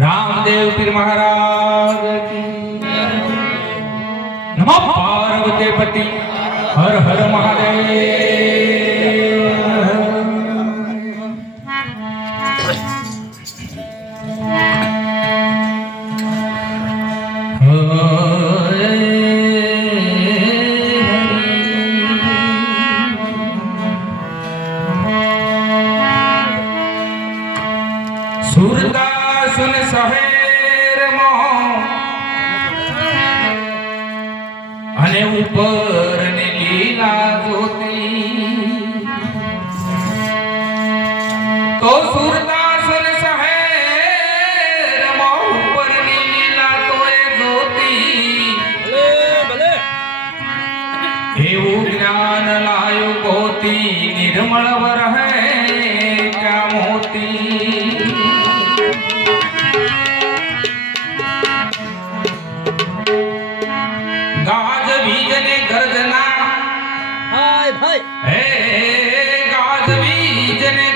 रामदेव पीर महाराज की। नमो पार्वती पति। हर हर महादेव। सुरता સુરદાસુન શહેરમાં અને ઉપર ને લીલા જોતી તો સુરદાસુન શહેરમાં ઉપરની લીલા તો એ જોતી એવું જ્ઞાન લાયો ગોતી નિર્મળ ગાજ ગરજના. ગર્જના હાય ભાઈ. હે ગાજ બીજ ને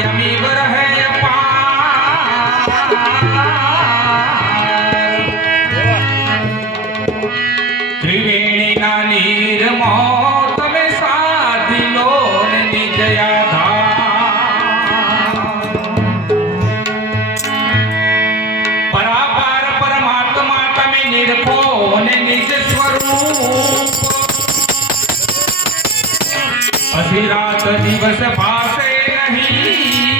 યમી વરહે ત્રિવેણી ના નીર તમે તમે નિરખો ને નિજ સ્વરૂપ પછી રાત દિવસ ભાસે નહીં એ નહીં છાયા કે નહીં